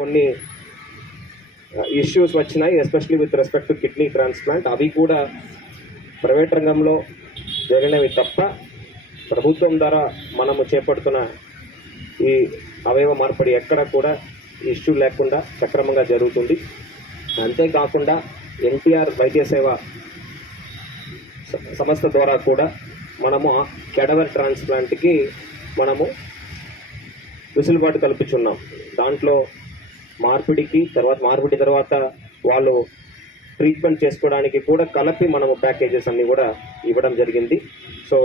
కొన్ని ఇష్యూస్ వచ్చినాయి, especially with respect to kidney transplant. అవి కూడా ప్రైవేట్ రంగంలో జరిగినవి తప్ప ప్రభుత్వం ద్వారా మనము చేపడుతున్న ఈ అవయవ మార్పిడి ఎక్కడ కూడా ఇష్యూ లేకుండా సక్రమంగా జరుగుతుంది. అంతేకాకుండా ఎన్టీఆర్ వైద్య సేవ సంస్థ ద్వారా కూడా మనము క్యాడవర్ ట్రాన్స్ప్లాంట్కి మనము వెసులుబాటు కల్పించున్నాం. దాంట్లో మార్పిడి తర్వాత వాళ్ళు ట్రీట్మెంట్ చేసుకోవడానికి కూడా కలిపి మనము ప్యాకేజెస్ అన్నీ కూడా ఇవ్వడం జరిగింది. సో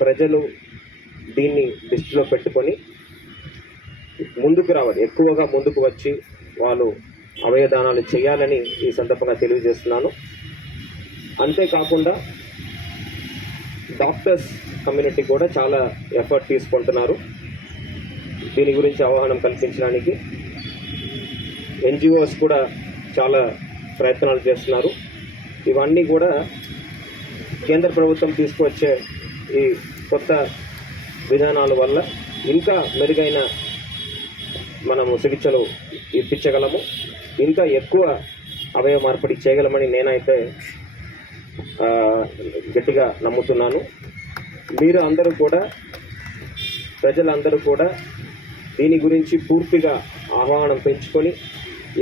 ప్రజలు దీన్ని దృష్టిలో పెట్టుకొని ముందుకు రావాలి, ఎక్కువగా ముందుకు వచ్చి వాళ్ళు అవయదానాలు చేయాలని ఈ సందర్భంగా తెలియజేస్తున్నాను. అంతేకాకుండా డాక్టర్స్ కమ్యూనిటీ కూడా చాలా ఎఫర్ట్ తీసుకుంటున్నారు దీని గురించి అవగాహన కల్పించడానికి. ఎన్జిఓస్ కూడా చాలా ప్రయత్నాలు చేస్తున్నారు. ఇవన్నీ కూడా కేంద్ర ప్రభుత్వం తీసుకువచ్చే ఈ కొత్త విధానాల వల్ల ఇంకా మెరుగైన మనము చికిత్సలు ఇప్పించగలము, ఇంకా ఎక్కువ అవయవ మార్పిడి చేయగలమని నేనైతే గట్టిగా నమ్ముతున్నాను. మీరు అందరూ కూడా, ప్రజలందరూ కూడా దీని గురించి పూర్తిగా ఆహ్వానం పెంచుకొని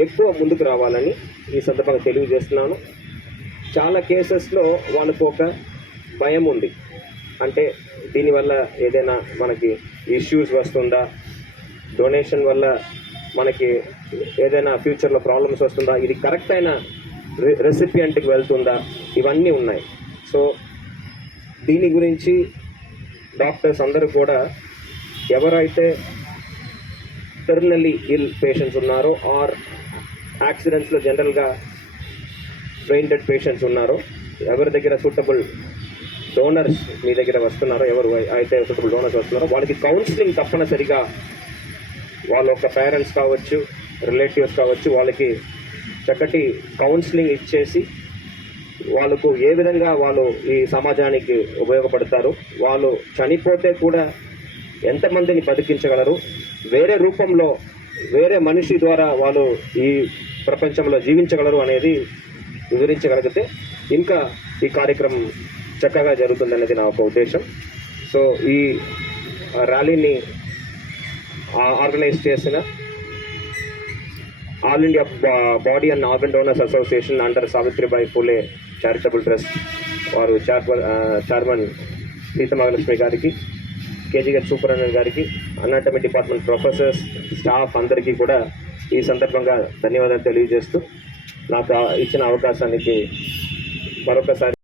ఎక్కువ ముందుకు రావాలని ఈ సందర్భంగా తెలియజేస్తున్నాను. చాలా కేసెస్లో వాళ్ళకు ఒక భయం ఉంది, అంటే దీనివల్ల ఏదైనా మనకి ఇష్యూస్ వస్తుందా, డొనేషన్ వల్ల మనకి ఏదైనా ఫ్యూచర్లో ప్రాబ్లమ్స్ వస్తుందా, ఇది కరెక్ట్ అయిన రెసిపియంట్కి వెళ్తుందా, ఇవన్నీ ఉన్నాయి. సో దీని గురించి డాక్టర్స్ అందరూ కూడా ఎవరైతే టెర్మినల్లీ ఇల్ పేషెంట్స్ ఉన్నారో ఆర్ యాక్సిడెంట్స్లో జనరల్గా బ్రెయిన్ డెడ్ పేషెంట్స్ ఉన్నారో, ఎవరి దగ్గర సూటబుల్ డోనర్స్ మీ దగ్గర వస్తున్నారో, ఎవరు అయితే సూటబుల్ డోనర్స్ వస్తున్నారో వాళ్ళకి కౌన్సిలింగ్ తప్పనిసరిగా, వాళ్ళ ఒక పేరెంట్స్ కావచ్చు, రిలేటివ్స్ కావచ్చు, వాళ్ళకి చక్కటి కౌన్సిలింగ్ ఇచ్చేసి వాళ్ళకు ఏ విధంగా వాళ్ళు ఈ సమాజానికి ఉపయోగపడతారు, వాళ్ళు చనిపోతే కూడా ఎంతమందిని బతికించగలరు, వేరే రూపంలో వేరే మనిషి ద్వారా వాళ్ళు ఈ ప్రపంచంలో జీవించగలరు అనేది వివరించగలిగితే ఇంకా ఈ కార్యక్రమం చక్కగా జరుగుతుందనేది నా ఒక ఉద్దేశం. సో ఈ ర్యాలీని ఆర్గనైజ్ చేసిన all India body and organ donors association under Savitribai Phule charitable trust వారు చైర్మన్ సీతమహాలక్ష్మి గారికి, కేజీహెచ్ సూపరింటెండెంట్ గారికి, అనాటమీ డిపార్ట్మెంట్ ప్రొఫెసర్స్, స్టాఫ్ అందరికీ కూడా ఈ సందర్భంగా ధన్యవాదాలు తెలియజేస్తూ నాకు ఇచ్చిన అవకాశానికి మరొకసారి